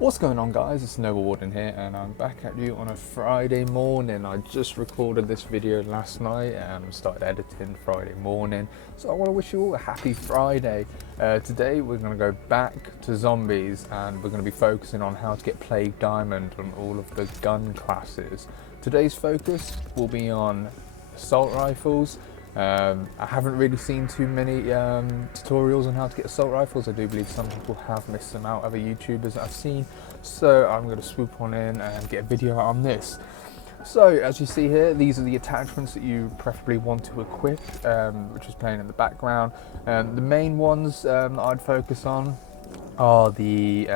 What's going on, guys? It's Warden here, and I'm back at you on a Friday morning. I just recorded this video last night and started editing Friday morning, so I want to wish you all a happy Friday. Today we're going to go back to zombies, and we're going to be focusing on how to get Plague Diamond on all of the gun classes. Today's focus will be on assault rifles. I haven't really seen too many tutorials on how to get assault rifles. I do believe some people have missed them out, other YouTubers that I've seen, so I'm going to swoop on in and get a video out on this. So as you see here, these are the attachments that you preferably want to equip, which is playing in the background. The main ones that I'd focus on are the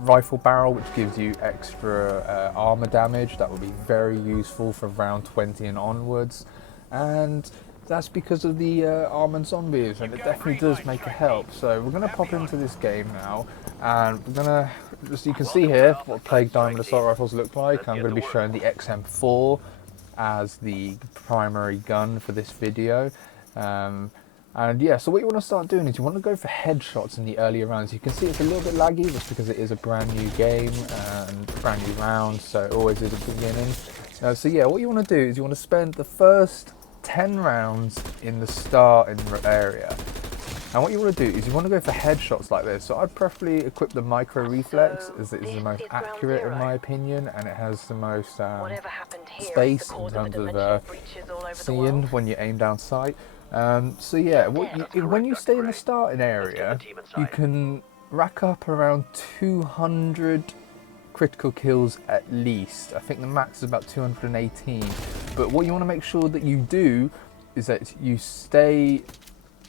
rifle barrel, which gives you extra armor damage. That would be very useful for round 20 and onwards, and that's because of the armored zombies, and it definitely does make a help. So we're going to pop into this game now, and we're going to, as you can see here, what Plague Diamond assault rifles look like. I'm going to be showing the XM4 as the primary gun for this video. And yeah, so what you want to start doing is you want to go for headshots in the earlier rounds. You can see it's a little bit laggy just because it is a brand new game and brand new round, so it always is a beginning. So yeah, what you want to do is you want to spend the first 10 rounds in the starting area, and what you want to do is you want to go for headshots like this. So I'd preferably equip the micro reflex, as it is the most accurate in my opinion, and it has the most space in terms of seeing when you aim down sight. So yeah, when you stay in the starting area, you can rack up around 200 critical kills at least. I think the max is about 218, but what you want to make sure that you do is that you stay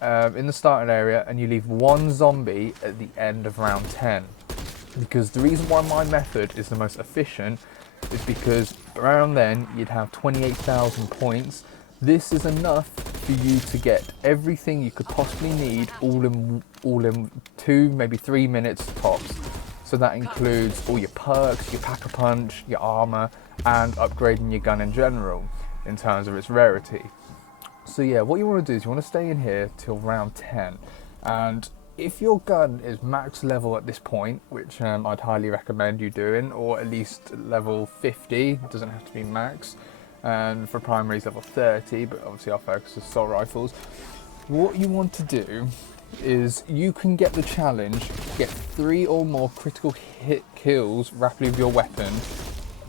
in the starting area and you leave one zombie at the end of round 10, because the reason why my method is the most efficient is because around then you'd have 28,000 points. This is enough for you to get everything you could possibly need all in 2, maybe 3 minutes tops. So that includes all your perks, your pack-a-punch, your armor, and upgrading your gun in general in terms of its rarity. So yeah, what you want to do is you want to stay in here till round 10. And if your gun is max level at this point, which I'd highly recommend you doing, or at least level 50, it doesn't have to be max, and for primaries level 30, but obviously our focus is assault rifles. What you want to do is you can get the challenge, get 3 or more critical hit kills rapidly with your weapon,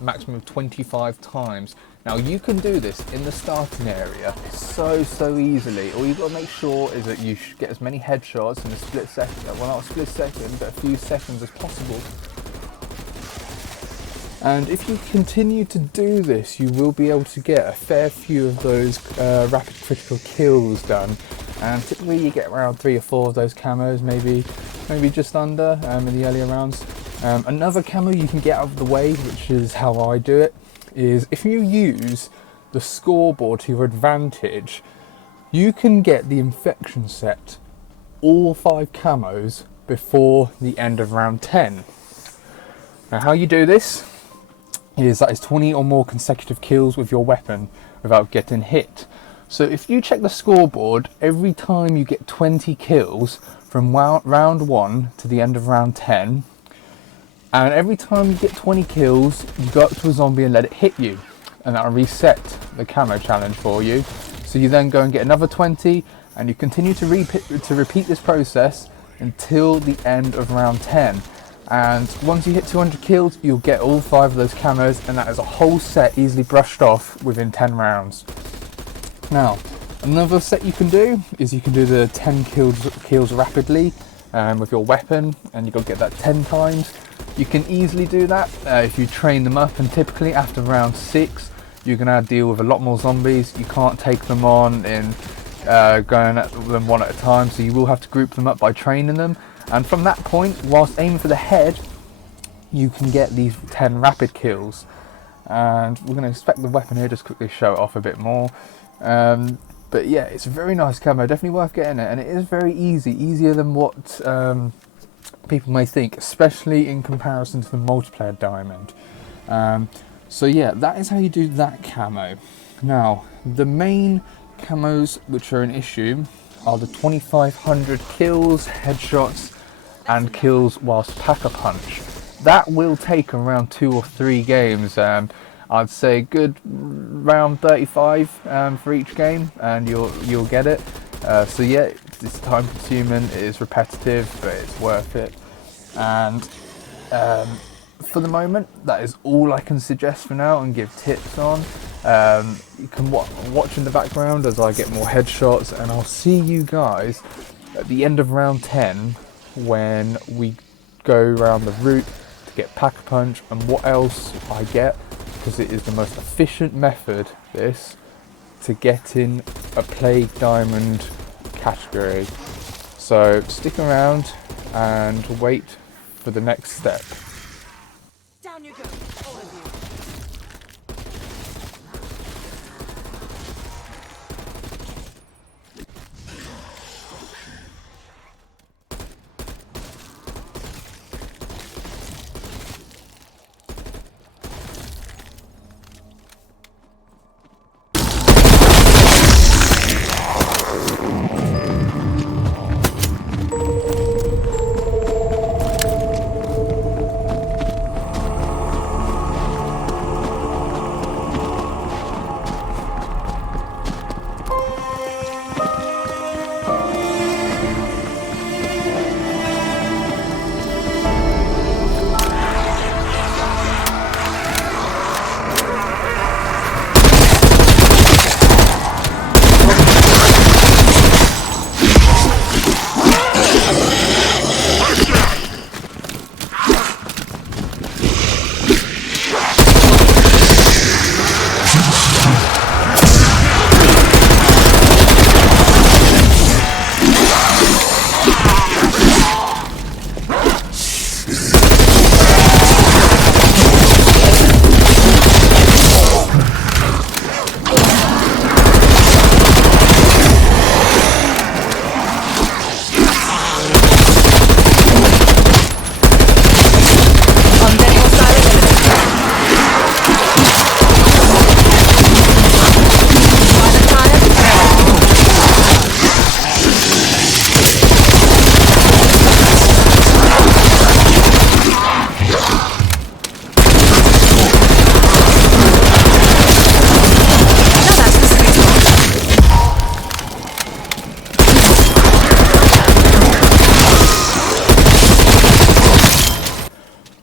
maximum of 25 times. Now you can do this in the starting area so easily. All you've got to make sure is that you get as many headshots in a split second, well not a split second, but a few seconds as possible. And if you continue to do this, you will be able to get a fair few of those rapid critical kills done. And typically you get around 3 or 4 of those camos, maybe just under in the earlier rounds. Another camo you can get out of the way, which is how I do it, is if you use the scoreboard to your advantage, you can get the infection set, all 5 camos, before the end of round 10. Now how you do this is that is 20 or more consecutive kills with your weapon without getting hit. So if you check the scoreboard, every time you get 20 kills from round 1 to the end of round 10, and every time you get 20 kills, you go up to a zombie and let it hit you, and that'll reset the camo challenge for you. So you then go and get another 20, and you continue to repeat this process until the end of round 10. And once you hit 200 kills, you'll get all 5 of those camos, and that is a whole set easily brushed off within 10 rounds. Now, another set you can do is you can do the 10 kills rapidly with your weapon, and you've got to get that 10 times. You can easily do that if you train them up, and typically after round 6 you're going to deal with a lot more zombies. You can't take them on in going at them one at a time, so you will have to group them up by training them. And from that point, whilst aiming for the head, you can get these 10 rapid kills. And we're going to inspect the weapon here, just quickly show it off a bit more. But yeah, it's a very nice camo, definitely worth getting it, and it is very easy, easier than what people may think, especially in comparison to the multiplayer diamond. So yeah, that is how you do that camo. Now, the main camos which are an issue are the 2500 kills, headshots, and kills whilst pack-a-punch. that will take around 2 or 3 games. I'd say good round 35 for each game, and you'll get it. So yeah, it's time consuming, it is repetitive, but it's worth it. And for the moment, that is all I can suggest for now and give tips on. You can watch in the background as I get more headshots, and I'll see you guys at the end of round 10 when we go around the route to get Pack-a-Punch and what else I get, because it is the most efficient method, this, to getting a Plague Diamond category. So stick around and wait for the next step. Down you go, all of you.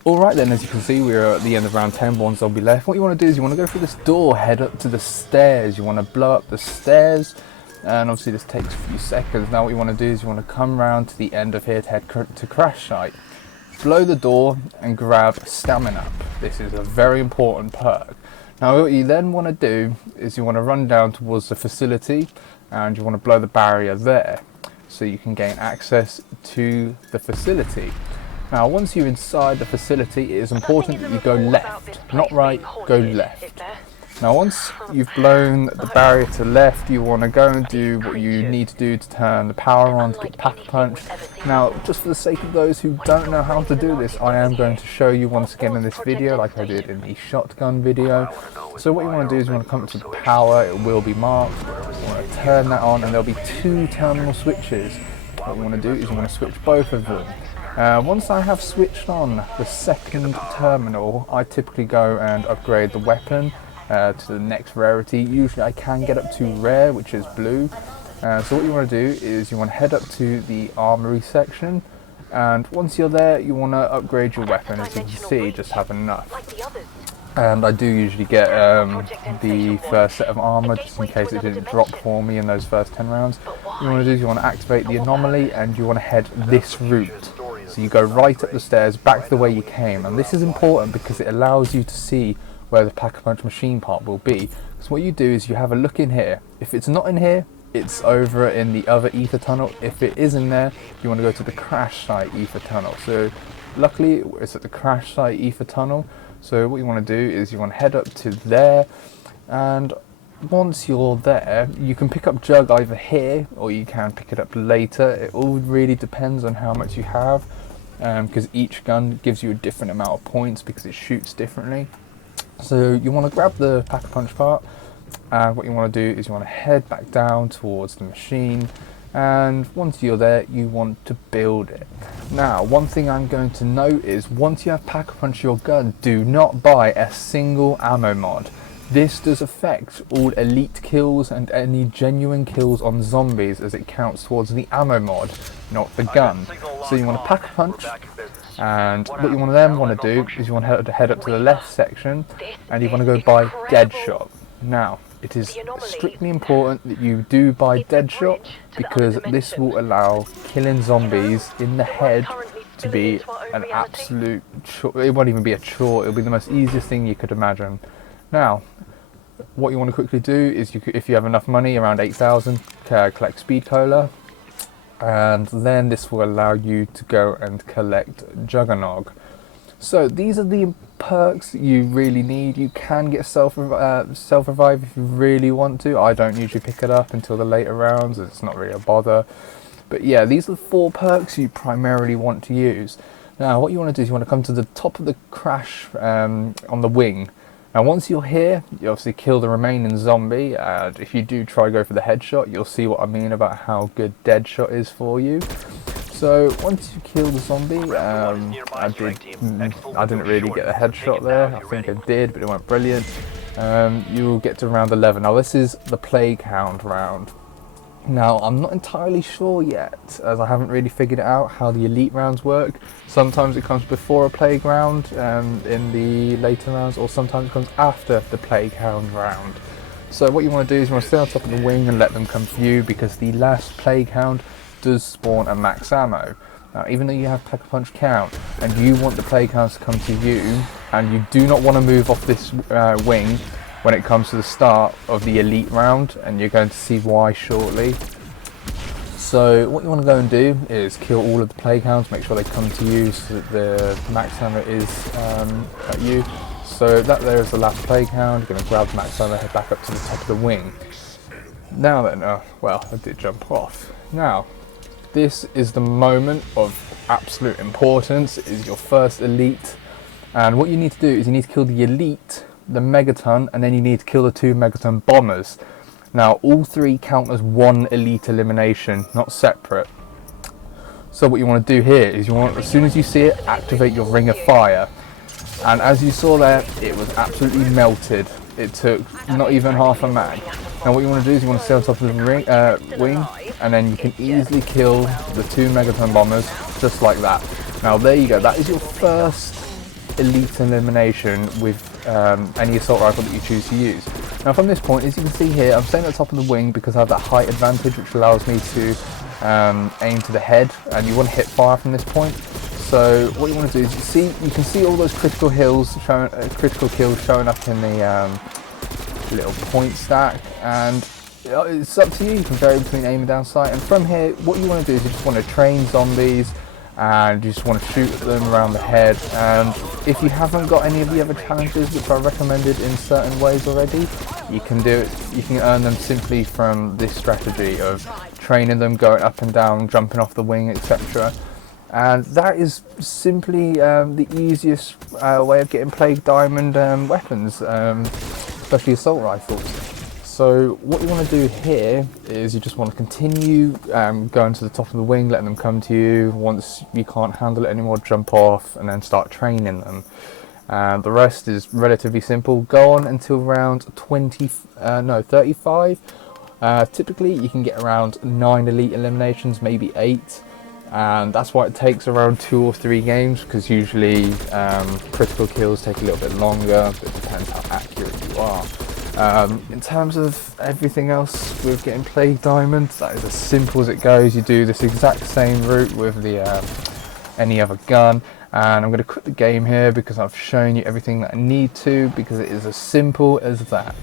Alright then, as you can see, we're at the end of round 10, one zombie left. What you want to do is you want to go through this door, head up to the stairs. You want to blow up the stairs, and obviously this takes a few seconds. Now what you want to do is you want to come round to the end of here to head to crash site. Blow the door and grab stamina up. This is a very important perk. Now what you then want to do is you want to run down towards the facility, and you want to blow the barrier there so you can gain access to the facility. Now once you're inside the facility, it is important that you go left, not right, go left. Now once you've blown the barrier to the left, you want to go and do what you need to do to turn the power on to get Pack-a-Punch. Now just for the sake of those who don't know how to do this, I am going to show you once again in this video like I did in the shotgun video. So what you want to do is you want to come to the power, it will be marked, you want to turn that on, and there'll be 2 terminal switches. What you want to do is you want to switch both of them. Once I have switched on the second terminal, I typically go and upgrade the weapon to the next rarity. Usually I can get up to rare, which is blue. So what you want to do is you want to head up to the armory section, and once you're there you want to upgrade your weapon. As you can see, just have enough. And I do usually get the first set of armor just in case it didn't drop for me in those first 10 rounds. What you want to do is you want to activate the anomaly, and you want to head this route. So you go right up the stairs back the way you came, and this is important because it allows you to see where the Pack-a-Punch machine part will be. So what you do is you have a look in here. If it's not in here, it's over in the other ether tunnel. If it is in there, you want to go to the crash site ether tunnel. So luckily it's at the crash site ether tunnel. So what you want to do is you want to head up to there, and once you're there you can pick up Jug either here or you can pick it up later. It all really depends on how much you have, because each gun gives you a different amount of points because it shoots differently. So you want to grab the Pack-a-Punch part, and what you want to do is you want to head back down towards the machine, and once you're there, you want to build it. Now, one thing I'm going to note is once you have Pack-a-Punch your gun, do not buy a single ammo mod. This does affect all elite kills and any genuine kills on zombies, as it counts towards the ammo mod, not the gun. So you want to Pack-a-Punch, and what you want to then want to do is you want to head up to the left section, and you want to go buy Deadshot. Now, it is strictly important that you do buy Deadshot, because this will allow killing zombies in the head to be an absolute chore. It won't even be a chore, it'll be the most easiest thing you could imagine. Now, what you want to quickly do is, if you have enough money, around 8,000, collect Speed Cola, and then this will allow you to go and collect Juggernog. So these are the perks you really need. You can get self-revive if you really want to. I don't usually pick it up until the later rounds, it's not really a bother. But yeah, these are the 4 perks you primarily want to use. Now, what you want to do is you want to come to the top of the crash on the wing. Now, once you're here, you obviously kill the remaining zombie, and if you do try to go for the headshot, you'll see what I mean about how good Deadshot is for you. So once you kill the zombie, I didn't really get a headshot there. I think I did, but it went brilliant. You'll get to round 11. Now, this is the Plague Hound round. Now, I'm not entirely sure yet, as I haven't really figured out how the elite rounds work. Sometimes it comes before a Plague round in the later rounds, or sometimes it comes after the Plague Hound round. So what you want to do is you want to stay on top of the wing and let them come to you, because the last Plague Hound does spawn a max ammo. Now, even though you have Pack-a-Punch count, and you want the Plague Hounds to come to you, and you do not want to move off this wing when it comes to the start of the elite round, and you're going to see why shortly. So what you want to go and do is kill all of the Plague Hounds, make sure they come to you so that the max ammo is at you. So that there is the last Plague Hound. You're going to grab the max ammo, head back up to the top of the wing. Now then, well, I did jump off. Now, this is the moment of absolute importance. It is your first elite, and what you need to do is you need to kill the elite, the megaton, and then you need to kill the 2 megaton bombers. Now, all 3 count as 1 elite elimination, not separate. So what you want to do here is you want, as soon as you see it, activate your Ring of Fire. And as you saw there, it was absolutely melted. It took not even half a mag. Now what you want to do is you want to stay on top of the wing, and then you can easily kill the 2 megaton bombers just like that. Now there you go, that is your first elite elimination with any assault rifle that you choose to use. Now from this point, as you can see here, I'm staying at the top of the wing because I have that height advantage, which allows me to aim to the head, and you want to hit fire from this point. So what you want to do is you can see all those critical kills showing up in the little point stack, and it's up to you. You can vary between aiming down sight, and from here what you want to do is you just want to train zombies, and you just want to shoot at them around the head. And if you haven't got any of the other challenges which are recommended in certain ways already, you can do it. You can earn them simply from this strategy of training them, going up and down, jumping off the wing, etc. And that is simply the easiest way of getting Plague Diamond weapons, especially assault rifles. So what you want to do here is you just want to continue going to the top of the wing, letting them come to you. Once you can't handle it anymore, jump off and then start training them. The rest is relatively simple. Go on until round 35. Typically you can get around 9 elite eliminations, maybe 8. And that's why it takes around 2 or 3 games, because usually critical kills take a little bit longer, but it depends how accurate you are. In terms of everything else with getting Plague Diamonds, that is as simple as it goes. You do this exact same route with the any other gun, and I'm going to quit the game here because I've shown you everything that I need to, because it is as simple as that.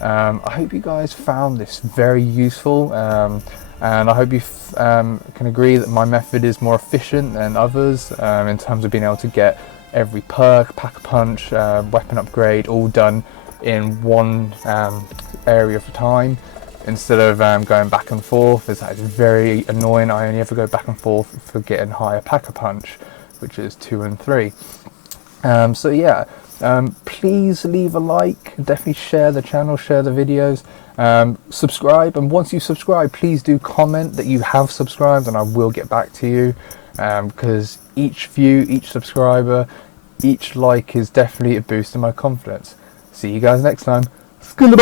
I hope you guys found this very useful, and I hope you can agree that my method is more efficient than others in terms of being able to get every perk, Pack-a-Punch, weapon upgrade all done in one area of time, instead of going back and forth, as that is very annoying. I only ever go back and forth for getting higher Pack-a-Punch, which is 2 and 3. So yeah, Please leave a like, definitely share the channel, share the videos, subscribe, and once you subscribe, please do comment that you have subscribed and I will get back to you, because each view, each subscriber, each like is definitely a boost in my confidence. See you guys next time. School